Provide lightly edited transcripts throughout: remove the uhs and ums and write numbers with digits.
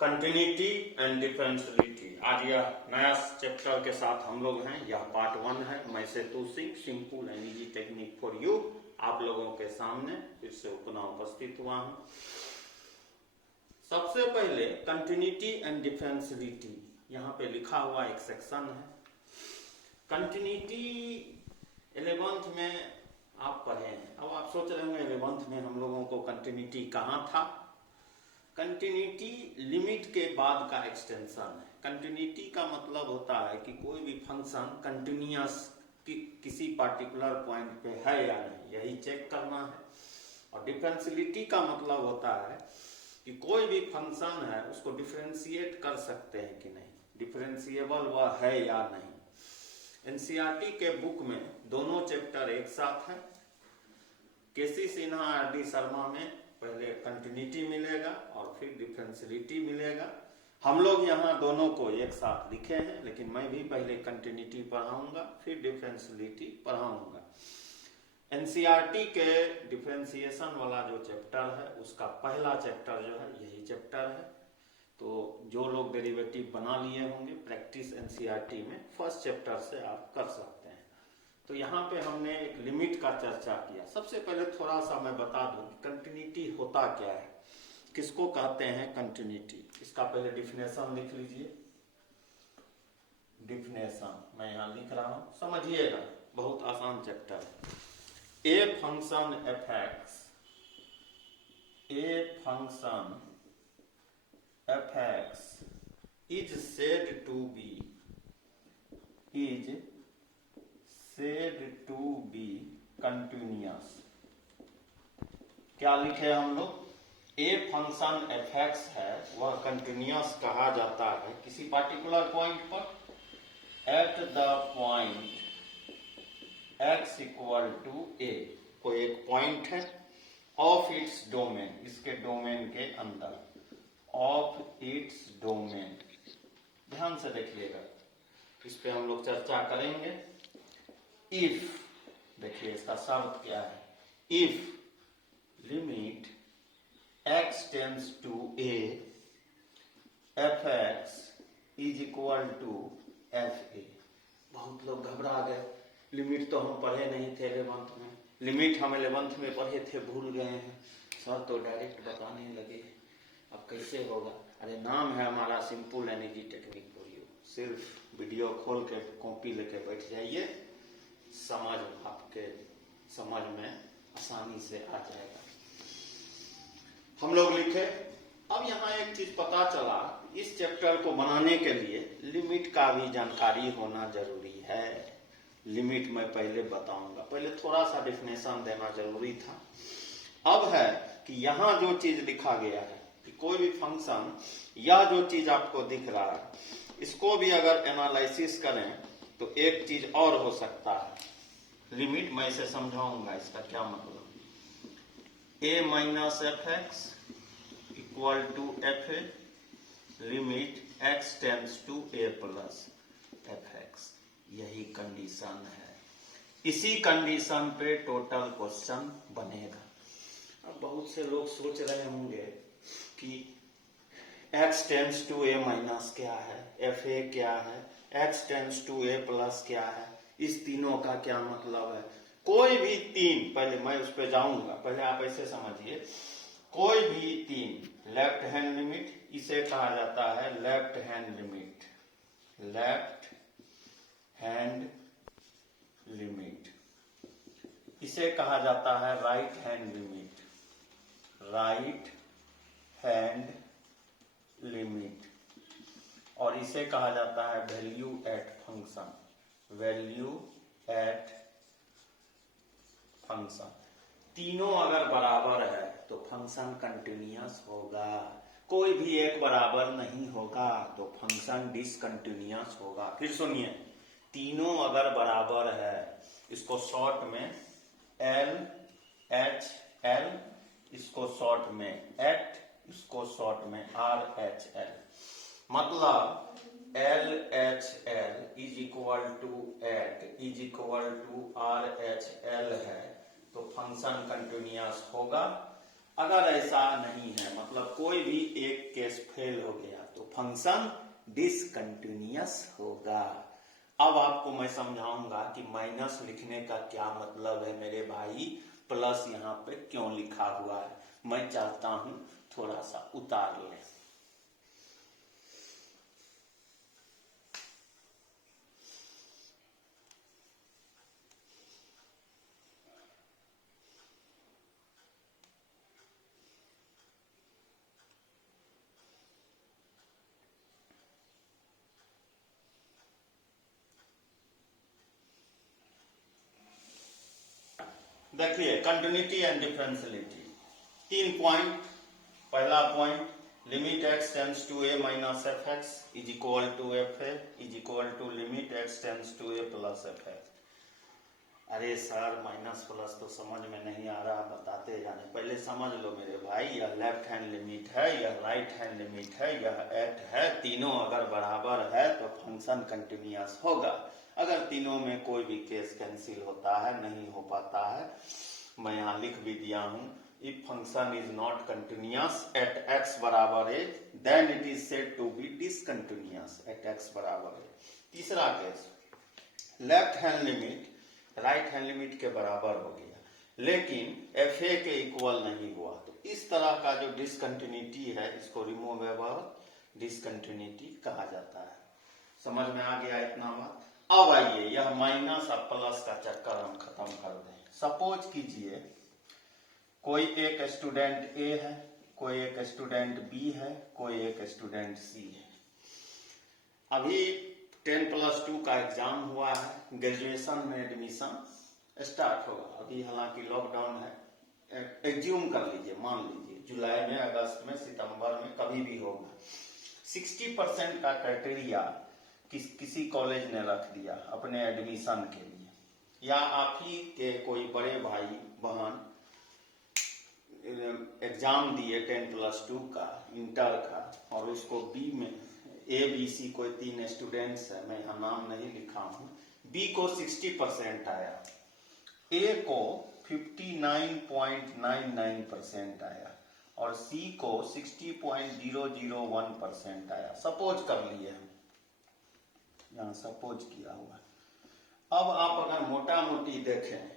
Continuity and डिफरेंशियलिटी। आज यह नया चैप्टर के साथ हम लोग हैं। यह पार्ट 1 है। मैं Setu Singh, simple and easy technique for you, आप लोगों के सामने फिर से पुनः उपस्थित हुआ हूं। सबसे पहले कंटिन्यूटी एंड डिफरेंशियलिटी यहाँ पे लिखा हुआ एक सेक्शन है। कंटिन्यूटी 11th में आप पढ़े हैं। अब आप सोच रहे होंगे 11th में हम लोगों को कंटिन्यूटी कहाँ था। कंटिन्यूटी लिमिट के बाद का एक्सटेंशन है। कंटिन्यूटी का मतलब होता है कि कोई भी फंक्शन कंटिन्यूअस किसी पार्टिकुलर पॉइंट पे है या नहीं, यही चेक करना है। और डिफरेंशियलिटी का मतलब होता है कि कोई भी फंक्शन है उसको डिफरेंशिएट कर सकते हैं कि नहीं, डिफरेंशिएबल वह है या नहीं। एनसीईआरटी के बुक में दोनों चैप्टर एक साथ है। केसी सिन्हा आर.डी. शर्मा में पहले कंटिन्यूटी मिलेगा और फिर डिफरेंशियलिटी मिलेगा। हम लोग यहाँ दोनों को एक साथ लिखे हैं, लेकिन मैं भी पहले कंटिन्यूटी पढ़ाऊंगा फिर डिफरेंशियलिटी पढ़ाऊंगा। एनसीईआरटी के डिफरेंशिएशन वाला जो चैप्टर है उसका पहला चैप्टर जो है यही चैप्टर है। तो जो लोग डेरिवेटिव बना लिए होंगे प्रैक्टिस एनसीईआरटी में फर्स्ट चैप्टर से आप कर सकते हैं। तो यहाँ पे हमने एक लिमिट का चर्चा किया। सबसे पहले थोड़ा सा मैं बता दूं कंटिन्यूटी होता क्या है, किसको कहते हैं कंटिन्यूटी। इसका पहले डिफिनेशन लिख लीजिए। डिफिनेशन मैं यहाँ लिख रहा हूँ, समझिएगा, बहुत आसान चैप्टर है। A function f x, a function f x is said to be, is said to be continuous। क्या लिखे हम लोग, ए फंक्शन एफ एक्स है वह कंटिन्यूअस कहा जाता है किसी पार्टिकुलर पॉइंट पर at the point x equal to a. कोई एक पॉइंट है ऑफ इट्स डोमेन, इसके डोमेन के अंदर, ऑफ इट्स डोमेन। ध्यान से देखिएगा, इस पे हम लोग चर्चा करेंगे। इफ, देखिए इसका शर्त क्या है, if limit x tends to a f x is equal to f a. बहुत लोग घबरा गए, लिमिट तो हम पढ़े नहीं थे 11th में, लिमिट हम 11th में पढ़े थे, भूल गए हैं, सर तो डायरेक्ट बताने लगे, अब कैसे होगा। अरे नाम है हमारा simple and easy technique for you. सिर्फ वीडियो खोल के कॉपी लेके बैठ जाइए, समझ आपके समझ में आसानी से आ जाएगा। हम लोग लिखे। अब यहाँ एक चीज पता चला, इस चैप्टर को बनाने के लिए लिमिट का भी जानकारी होना जरूरी है। लिमिट मैं पहले बताऊंगा, पहले थोड़ा सा डिफिनेशन देना जरूरी था। अब है कि यहाँ जो चीज लिखा गया है कि कोई भी फंक्शन या जो चीज आपको दिख रहा है इसको भी अगर एनालिसिस करें तो एक चीज और हो सकता है। लिमिट मैं इसे समझाऊंगा, इसका क्या मतलब। A minus f x equal to f a, limit x tends to a plus f x, यही कंडीशन है। इसी कंडीशन पे टोटल क्वेश्चन बनेगा। अब बहुत से लोग सोच रहे होंगे कि x tends to a minus क्या है, एफ ए क्या है, x tends to a plus क्या है, इस तीनों का क्या मतलब है। कोई भी तीन, पहले मैं उस पर जाऊंगा, पहले आप ऐसे समझिए, कोई भी तीन लेफ्ट हैंड लिमिट, इसे कहा जाता है left hand limit, left hand limit. इसे कहा जाता है right hand limit, right hand limit. और इसे कहा जाता है value at function, value at function. तीनों अगर बराबर है तो फंक्शन कंटिन्यूअस होगा, कोई भी एक बराबर नहीं होगा तो फंक्शन डिसकंटिन्यूअस होगा। फिर सुनिए, तीनों अगर बराबर है, इसको शॉर्ट में एल एच एल, इसको शॉर्ट में एट, इसको शॉर्ट में आर एच एल, मतलब L H L is equal to at is equal to R H L है तो फंक्शन कंटिन्यूअस होगा। अगर ऐसा नहीं है, मतलब कोई भी एक केस फेल हो गया, तो फंक्शन डिसकंटिन्यूअस होगा। अब आपको मैं समझाऊंगा कि माइनस लिखने का क्या मतलब है मेरे भाई, प्लस यहाँ पे क्यों लिखा हुआ है। मैं चाहता हूं थोड़ा सा उतार लें। देखिए, कंटिन्यूटी एंड डिफरेंशियलिटी, 3 पॉइंट। पहला point, limit x tends to a minus f x is equal to f a is equal to limit x tends to a plus f x. अरे सर, माइनस प्लस तो समझ में नहीं आ रहा, बताते जाने। पहले समझ लो मेरे भाई, यह लेफ्ट हैंड लिमिट है, यह राइट हैंड लिमिट है, यह एट है। तीनों अगर बराबर है तो फंक्शन कंटिन्यूअस होगा। अगर तीनों में कोई भी केस कैंसिल होता है, नहीं हो पाता है, मैं यहाँ लिख भी दिया हूं, if function is not continuous at x बराबर a, then it is said to be discontinuous at x बराबर ए। तीसरा case, left hand limit right hand limit के बराबर हो गया, लेकिन एफ ए के इक्वल नहीं हुआ, तो इस तरह का जो डिसकंटिन्यूटी है, इसको रिमूवेबल डिसकंटिन्यूटी कहा जाता है। समझ में आ गया इतना बात? अब आइए, यह माइनस और प्लस का चक्कर हम खत्म कर दें। सपोज कीजिए कोई एक स्टूडेंट ए है, कोई एक स्टूडेंट बी है, कोई एक स्टूडेंट सी है। अभी 10+2 का एग्जाम हुआ है, ग्रेजुएशन में एडमिशन स्टार्ट होगा। अभी हालांकि लॉकडाउन है, एज्यूम कर लीजिए, मान लीजिए जुलाई में, अगस्त में, सितंबर में, कभी भी होगा। 60% का क्राइटेरिया किसी कॉलेज ने रख दिया अपने एडमिशन के लिए, या आप ही के कोई बड़े भाई बहन एग्जाम दिए 10+2 का, इंटर का, और उसको बी में ए बी सी कोई 3 स्टूडेंट्स है, मैं यहाँ नाम नहीं लिखा हूं। बी को 60% आया, ए को 59.99% आया, और सी को 60.001% आया। सपोज कर लिए हम, यहाँ सपोज किया हुआ। अब आप अगर मोटा मोटी देखें,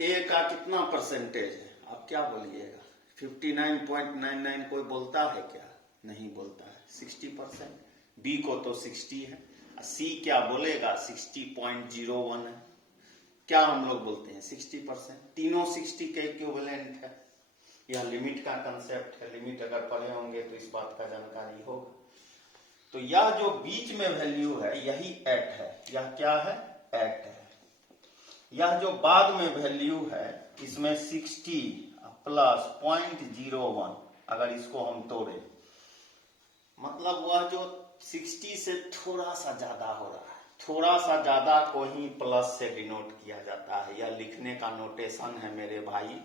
ए का कितना परसेंटेज है, आप क्या बोलिएगा? 59.99 कोई बोलता है क्या? नहीं बोलता है। 60%। बी को तो 60 है, सी क्या बोलेगा? 60.01 है। क्या हम लोग बोलते हैं? 60%। तीनों 60 के इक्विवेलेंट है। यह लिमिट का कंसेप्ट है, लिमिट अगर पढ़े होंगे तो इस बात का जानकारी होगा। तो यह जो बीच में वैल्यू है, यही 8 है। यह क्या है? 8 है। यह जो बाद में वैल्यू है, इसमें 60 प्लस 0.01, अगर इसको हम तोड़े, मतलब वह जो 60 से थोड़ा सा ज्यादा हो रहा है, थोड़ा सा ज्यादा को ही प्लस से डिनोट किया जाता है। यह लिखने का नोटेशन है मेरे भाई।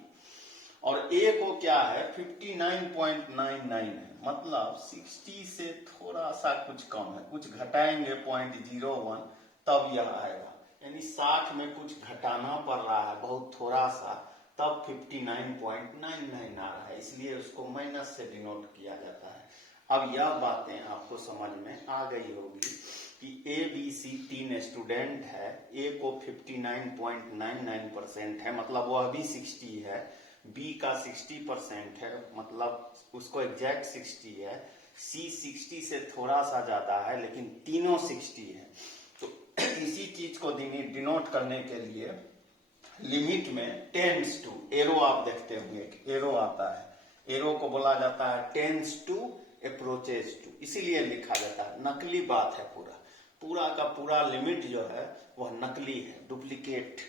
और ए को क्या है? 59.99 है, मतलब 60 से थोड़ा सा कुछ कम है, कुछ घटाएंगे 0.01 तब यह आएगा। यानी 60 में कुछ घटाना पड़ रहा है, बहुत थोड़ा सा, तब 59.99 आ रहा है, इसलिए उसको माइनस से डिनोट किया जाता है। अब यह बातें आपको समझ में आ गई होगी कि ए बी सी 3 स्टूडेंट है, ए को 59.99% है, मतलब वह भी 60 है, बी का 60% है, मतलब उसको एग्जैक्ट 60 है, सी 60 से थोड़ा सा ज्यादा है, लेकिन तीनों 60 है। तो इसी चीज को डिनोट करने के लिए लिमिट में टेंड्स टू, एरो आप देखते होंगे, एरो आता है, एरो को बोला जाता है टेंड्स टू, अप्रोचेस टू, इसीलिए लिखा जाता है। नकली बात है, पूरा का पूरा लिमिट जो है वह नकली है, डुप्लीकेट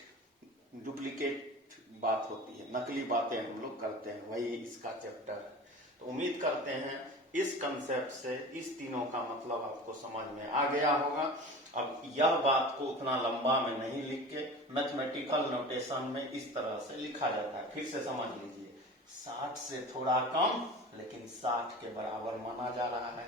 बात होती है, नकली बातें हम लोग करते हैं, वही इसका चैप्टर है। तो उम्मीद करते हैं इस कंसेप्ट से इस तीनों का मतलब आपको समझ में आ गया होगा। अब यह बात को उतना लंबा में नहीं लिख के मैथमेटिकल नोटेशन में इस तरह से लिखा जाता है। फिर से समझ लीजिए, 60 से थोड़ा कम लेकिन 60 के बराबर माना जा रहा है।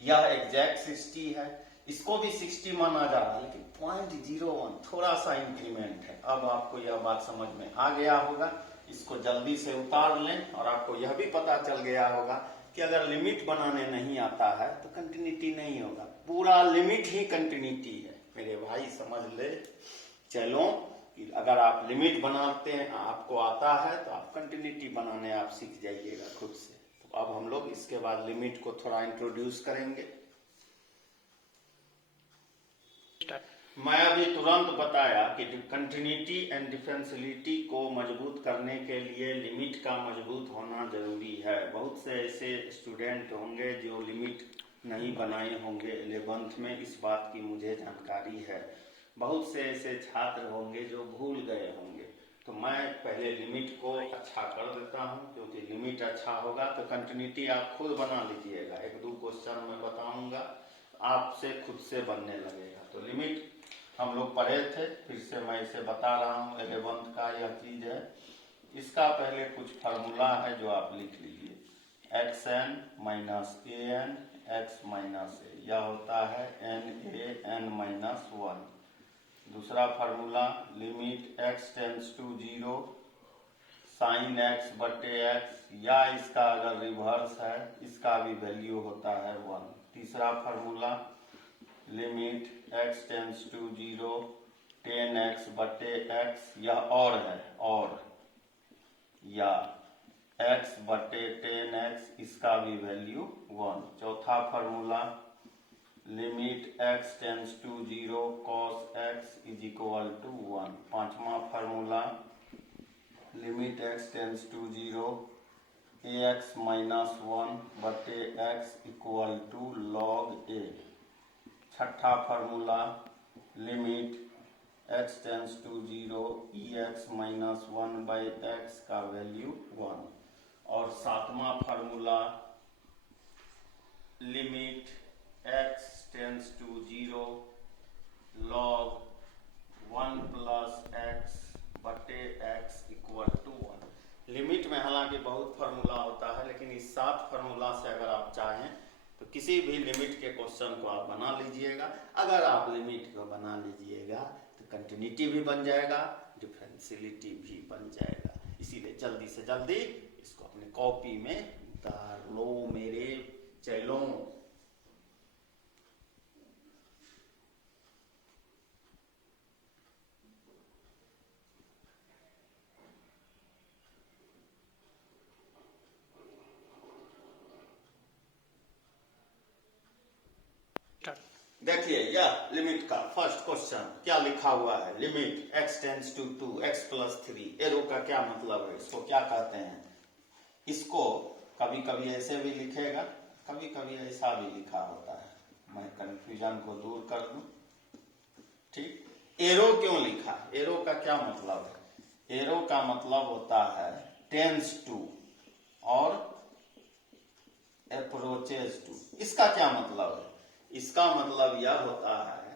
यह एग्जैक्ट 60 है, इसको भी 60 माना जा रहा है, लेकिन 0.01 थोड़ा सा इंक्रीमेंट है। अब आपको यह बात समझ में आ गया होगा। इसको जल्दी से उतार लें। और आपको यह भी पता चल गया होगा कि अगर लिमिट बनाने नहीं आता है तो कंटिन्यूटी नहीं होगा। पूरा लिमिट ही कंटिन्यूटी है मेरे भाई, समझ ले। चलो कि अगर आप लिमिट बनाते हैं, आपको आता है, तो आप कंटिन्यूटी बनाने आप सीख जाइएगा खुद से। तो अब हम लोग इसके बाद लिमिट को थोड़ा इंट्रोड्यूस करेंगे। मैं अभी तुरंत बताया कि कंटिन्यूटी एंड डिफरेंशियलिटी को मजबूत करने के लिए लिमिट का मजबूत होना जरूरी है। बहुत से ऐसे स्टूडेंट होंगे जो लिमिट नहीं बनाए होंगे 11th में, इस बात की मुझे जानकारी है। बहुत से ऐसे छात्र होंगे जो भूल गए होंगे। तो मैं पहले लिमिट को अच्छा कर देता हूं, क्योंकि लिमिट अच्छा होगा तो कंटिन्यूटी आप खुद बना लीजिएगा। 1-2 क्वेश्चन मैं बताऊंगा, आपसे खुद से बनने लगेगा। तो लिमिट हम लोग पढ़े थे, फिर से मैं इसे बता रहा हूँ। 11th का यह चीज है। इसका पहले कुछ फार्मूला है जो आप लिख लीजिए। xn minus an x minus a, यह होता है na(n-1). दूसरा formula limit x tends to 0 sin x बटे x, या इसका अगर रिवर्स है इसका भी वैल्यू होता है 1। तीसरा formula limit x tends to 0 tan x बटे x, यह और है, और या x बटे tan x, इसका भी वैल्यू 1। चौथा formula limit x tends to 0 cos x is equal to 1। पांचवा formula limit x tends to 0 ax minus 1 बटे x equal to log a। छठा formula limit x tends to 0 ex minus 1 by x का value 1। और सातवां formula limit x tends to 0 log 1 plus x बटे x equal to 1। Limit में हालांकि बहुत formula होता है, लेकिन इस 7 फार्मूला से अगर आप चाहें तो किसी भी लिमिट के क्वेश्चन को आप बना लीजिएगा। अगर आप लिमिट को बना लीजिएगा तो कंटिन्यूटी भी बन जाएगा, डिफरेंशियलिटी भी बन जाएगा। इसीलिए जल्दी से जल्दी इसको अपने कॉपी में उतार लो मेरे चैलों। देखिए यह लिमिट का फर्स्ट क्वेश्चन क्या लिखा हुआ है। Limit x tends to 2 x plus 3। Arrow का क्या मतलब है, इसको क्या कहते हैं? इसको कभी कभी ऐसे भी लिखेगा, कभी कभी ऐसा भी लिखा होता है। मैं कंफ्यूजन को दूर कर दूं। ठीक, एरो क्यों लिखा? एरो का क्या मतलब है? एरो का मतलब होता है टेंड्स टू और अप्रोचेस टू। इसका क्या मतलब है? इसका मतलब यह होता है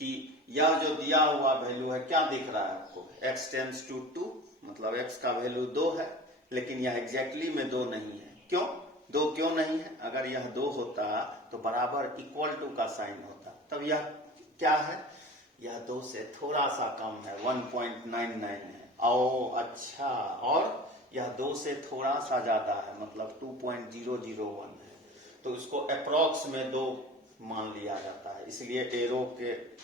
कि यह जो दिया हुआ वैल्यू है, क्या दिख रहा है आपको? x टेंड्स टू 2, मतलब x का वैल्यू 2 है, लेकिन यह एग्जैक्टली में 2 नहीं है। क्यों 2 क्यों नहीं है? अगर यह 2 होता तो बराबर इक्वल टू का साइन होता, तब यह क्या है? यह 2 से थोड़ा सा कम है, 1.99 है। ओ अच्छा, और यह 2 से थोड़ा सा ज्यादा है, मतलब 2.001 है। तो इसको अप्रोक्स में 2 मान लिया जाता है, इसलिए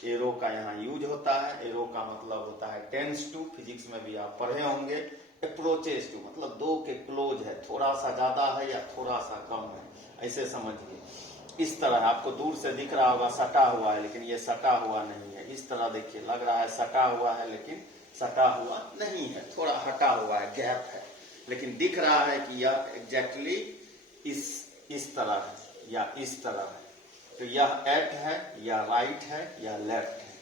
एरो का यहाँ यूज होता है। एरो का मतलब होता है टेंड्स टू, फिजिक्स में भी आप पढ़े होंगे। अप्रोचेस टू मतलब 2 के क्लोज है, थोड़ा सा ज्यादा है या थोड़ा सा कम है, ऐसे समझिए। इस तरह आपको दूर से दिख रहा होगा सटा हुआ है, लेकिन ये सटा हुआ नहीं है। इस तरह देखिए, लग रहा है सटा हुआ है, लेकिन सटा हुआ नहीं है, थोड़ा हटा हुआ है, गैप है, लेकिन दिख रहा है कि यह एग्जैक्टली इस तरह है या इस तरह है। तो यह एट है या राइट है या लेफ्ट है।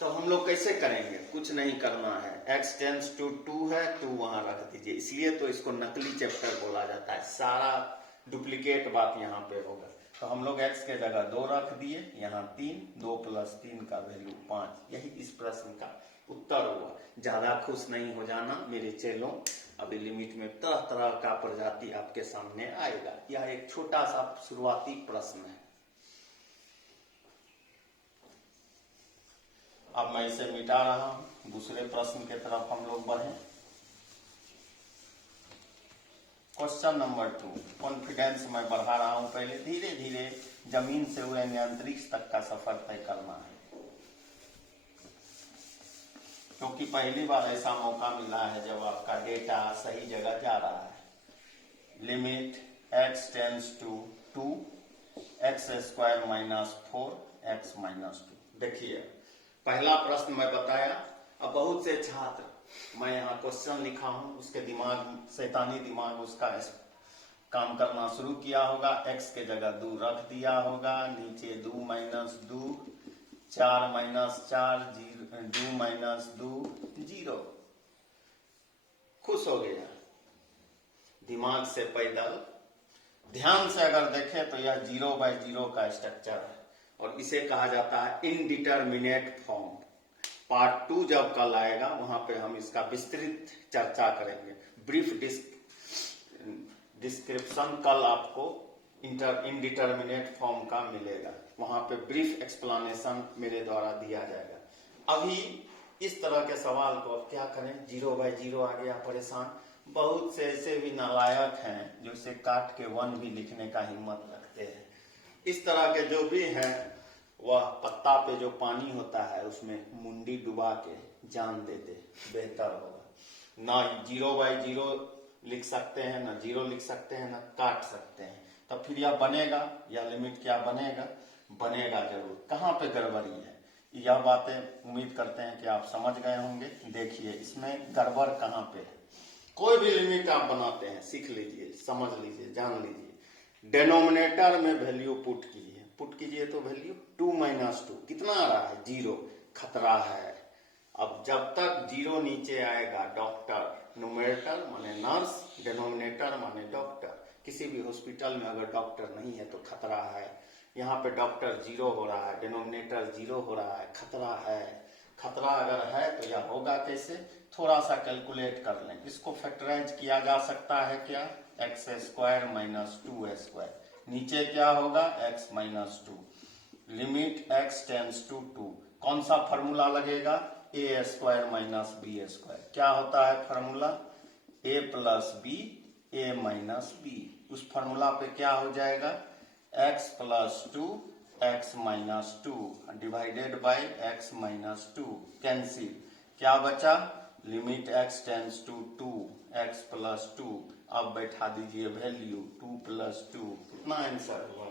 तो हम लोग कैसे करेंगे? कुछ नहीं करना है। x टेंड्स टू 2 है, 2 वहां रख दीजिए। इसलिए तो इसको नकली चैप्टर बोला जाता है, सारा डुप्लीकेट बात यहाँ पे होगा। तो हम लोग x के जगह 2 रख दिए, यहाँ 3, 2 प्लस 3 का वैल्यू 5। यही इस प्रश्न का उत्तर हुआ। ज्यादा खुश नहीं हो जाना मेरे चेलों, अभी लिमिट में तरह तरह का प्रजाति आपके सामने आएगा। यह एक छोटा सा शुरुआती प्रश्न है। अब मैं इसे मिटा रहा हूं, दूसरे प्रश्न की तरफ हम लोग बढ़ें। क्वेश्चन नंबर 2, कॉन्फिडेंस मैं बढ़ा रहा हूं, पहले धीरे धीरे जमीन से हुए अंतरिक्ष तक का सफर तय करना है, क्योंकि पहली बार ऐसा मौका मिला है जब आपका डेटा सही जगह जा रहा है। Limit x tends to 2 x square minus 4 x minus 2। देखिए पहला प्रश्न मैं बताया, अब बहुत से छात्र, मैं यहाँ क्वेश्चन लिखा हूं, उसके दिमाग, शैतानी दिमाग उसका काम करना शुरू किया होगा। x के जगह 2 रख दिया होगा, नीचे 2 माइनस 2, 4 माइनस 4, 2 माइनस 2, 0। खुश हो गया दिमाग से पैदल। ध्यान से अगर देखें तो यह 0/0 का स्ट्रक्चर है और इसे कहा जाता है इनडिटर्मिनेट फॉर्म। पार्ट 2 जब कल आएगा वहां पे हम इसका विस्तृत चर्चा करेंगे। ब्रीफ डिस्क्रिप्शन कल आपको इनडिटर्मिनेट फॉर्म का मिलेगा, वहां पे ब्रीफ एक्सप्लेनेशन मेरे द्वारा दिया जाएगा। अभी इस तरह के सवाल को अब क्या करें, 0/0 आ गया, परेशान। बहुत से ऐसे भी नालायक हैं जो इसे काट के 1 भी लिखने का हिम्मत रखते हैं। इस तरह के जो भी हैं वह पत्ता पे जो पानी होता है उसमें मुंडी डुबा के जान देते, बेहतर होगा। ना 0/0 लिख सकते हैं, ना 0 लिख सकते हैं, ना काट सकते हैं। तब फिर यह बनेगा, यह लिमिट क्या बनेगा, बनेगा जरूर। कहाँ पे गड़बड़ी है, यह बातें उम्मीद करते हैं कि आप समझ गए होंगे। देखिए इसमें गड़बड़ कहाँ पे है। कोई भी लिमिट आप बनाते हैं, सीख लीजिए, समझ लीजिए, जान लीजिए। डेनोमिनेटर में वैल्यू पुट कीजिए तो वैल्यू 2 माइनस 2 कितना आ रहा है, 0। खतरा है। अब जब तक 0 नीचे आएगा, डॉक्टर, न्यूमरेटर माने नर्स, डेनोमिनेटर माने डॉक्टर। किसी भी हॉस्पिटल में अगर डॉक्टर नहीं है तो खतरा है। यहाँ पे डॉक्टर 0 हो रहा है, डेनोमिनेटर 0 हो रहा है, खतरा है। खतरा अगर है तो यह होगा कैसे, थोड़ा सा कैलकुलेट कर लें। इसको फैक्टराइज किया जा सकता है क्या, x स्क्वायर माइनस 2 स्क्वायर, नीचे क्या होगा x minus 2, limit x tends to 2। कौन सा फॉर्मूला लगेगा, a square minus b square. क्या होता है formula, a plus b a minus b। उस फॉर्मूला पे क्या हो जाएगा, x plus 2 x minus 2 divided by x minus 2, cancel. क्या बचा, limit x tends to 2 x plus 2। अब बैठा दीजिए वैल्यू 2 प्लस 2, कितना आंसर हुआ,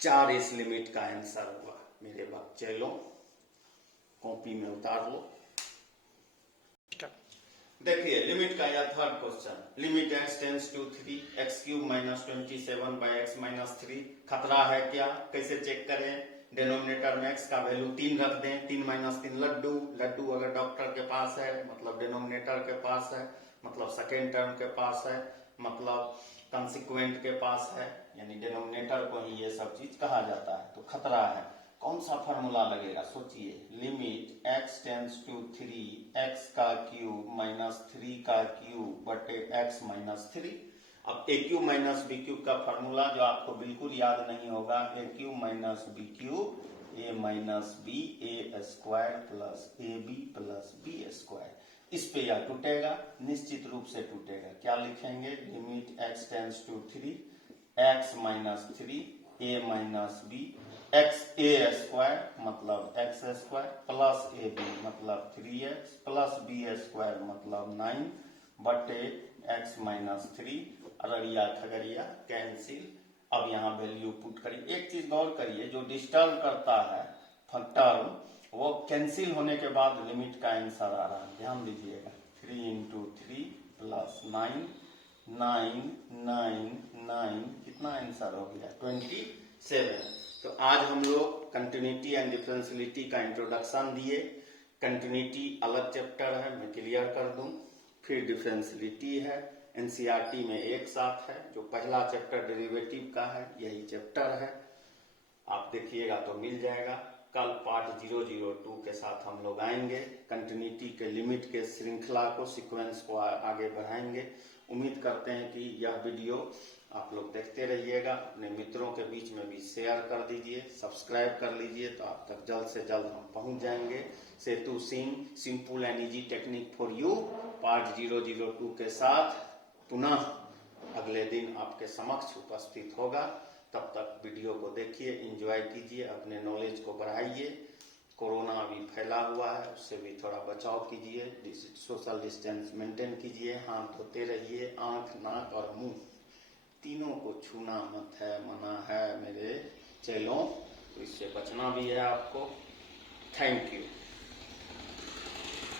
4 इस लिमिट का आंसर हुआ मेरे बाप। चलो कॉपी में उतार लो। देखिए लिमिट का यह third question, limit x tends to 3 x cube minus 27 by x minus 3। खतरा है क्या, कैसे चेक करें, डेनोमिनेटर में x का वैल्यू 3 रख दें, 3 माइनस 3 लड्डू। लड्डू अगर डॉक्टर के पास है मतलब डेनोमिनेटर के पास है, मतलब सेकेंड टर्म के पास है, मतलब कंसिक्वेंट के पास है, यानी डेनोमिनेटर को ही ये सब चीज कहा जाता है। तो खतरा है। कौन सा फॉर्मूला लगेगा, सोचिए। Limit x tends to 3 x का क्यूब माइनस 3 का क्यूब बटे x माइनस 3। अब a cube minus b cube का फॉर्मूला जो आपको बिल्कुल याद नहीं होगा, a cube minus b cube a minus b a square plus ab plus b square. इस पे यह टूटेगा, निश्चित रूप से टूटेगा। क्या लिखेंगे, limit x tends to 3 x minus 3 a minus b x a square मतलब x square plus a b मतलब 3x प्लस b स्क्वायर मतलब 9 बटे x minus 3। Araria Khagaria cancel. अब यहाँ वैल्यू पुट करिए। एक चीज गौर करिए, जो डिस्टर्ब करता है टर्म वो कैंसिल होने के बाद लिमिट का आंसर आ रहा है, ध्यान दीजिएगा। 3 इंटू 3 प्लस 9 9 9 9 कितना आंसर हो गया, 27। तो आज हम लोग कंटिन्यूटी एंड डिफरेंशियलिटी का इंट्रोडक्शन दिए। कंटिन्यूटी अलग चैप्टर है, मैं क्लियर कर दूं। फिर डिफरेंशियलिटी है, एनसीईआरटी में एक साथ है। जो पहला चैप्टर डेरिवेटिव का है यही चैप्टर है, आप देखिएगा तो मिल जाएगा। कल पार्ट 002 के साथ हम लोग आएंगे, कंटिन्यूटी के लिमिट के श्रृंखला को, सीक्वेंस को आगे बढ़ाएंगे। उम्मीद करते हैं कि यह वीडियो आप लोग देखते रहिएगा, अपने मित्रों के बीच में भी शेयर कर दीजिए, सब्सक्राइब कर लीजिए, तो आप तक जल्द से जल्द हम पहुंच जाएंगे। Setu Singh, simple and easy technique for you, part 002 के साथ पुनः अगले दिन आपके समक्ष उपस्थित होगा। तब तक वीडियो को देखिए, एंजॉय कीजिए, अपने नॉलेज को बढ़ाइए। कोरोना अभी फैला हुआ है, उससे भी थोड़ा बचाव कीजिए, सोशल डिस्टेंस मेंटेन कीजिए, हाथ धोते रहिए, आंख, नाक और मुंह तीनों को छूना मत है, मना है मेरे चेलों, तो इससे बचना भी है आपको। Thank you.